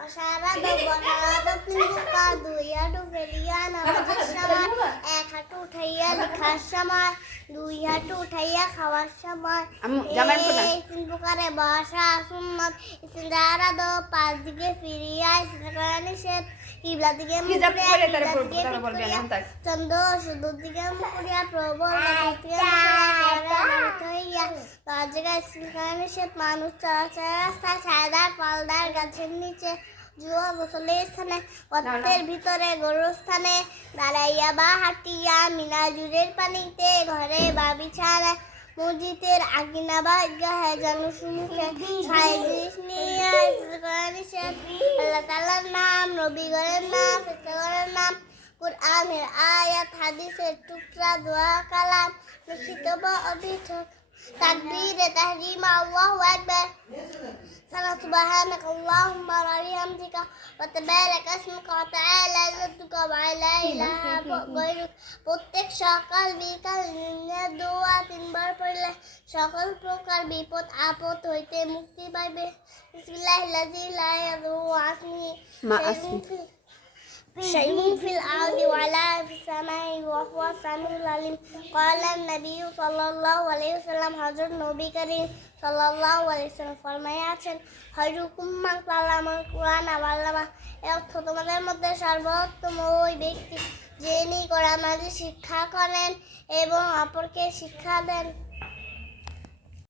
অসারাদ বসারাদ পিঙ্কা দুই হাঁটু ফেলিয়া নামাজের সময় এক হাঁটু উঠাইয়া লিখার সময় দুই হাঁটু উঠাইয়া খাওয়ার সময় এই তিন প্রকারে বসা সুন্নত ইস্তেঞ্জারাদ পাঁচ দিকে ফিরিয়া ইস্তেঞ্জা নিষেধ কিবলা দিকে মুখ করিয়া চন্দ্র শুদ্ধ দিকে মুখ করিয়া প্রবল হইয়া তার জায়গায় ইস্তেঞ্জা নিষেধ মানুষ চলাচল রাস্তায় ছায়াদার ফলদার গাছের নিচে জুয়া গোসলের স্থানে গর্তের ভিতরে গরুর স্থানে দাঁড়াইয়া বা হাঁটিয়া মিনাজুরের পানিতে ঘরে বা বিছানায় মসজিদের আগিনা বা গায়ে জনসমুখে ছায় জিনিস নিয়ে নিষেধ আল্লাহ তাআলার নাম নবীগণের নাম ফেরেশতাগণের নাম কুরআনের আয়াত হাদিসের টুকরা দোয়া কালাম লিখিত বা অভিযোগ তাকবীরে তাহরিমা আল্লাহু আকবার سبحانك اللهم وبحمدك وتبارك اسمك وتعالى جدك ولا إله غيرك প্রত্যেক সকাল বিকাল দোয়া তিনবার পড়লে সকল প্রকার বিপদ আপদ হইতে মুক্তি পাইবে বিসমিল্লাহিল্লাযী লা ইয়াদুররু মা ইসমিহি شيء في الأرض ولا في السماء وهو السميع العليم قال النبي صلى الله عليه وسلم হযরত নবী করিম সাল্লাল্লাহু আলাইহি ওয়াসাল্লাম ফরমায়াছেন খায়রুকুম মান তাআল্লামাল কুরআন ওয়া আল্লামা এর অর্থ তোমাদের মধ্যে সর্বোত্তম ওই ব্যক্তি যিনি কোরআন শিক্ষা করেন এবং অপরকে শিক্ষা দেন।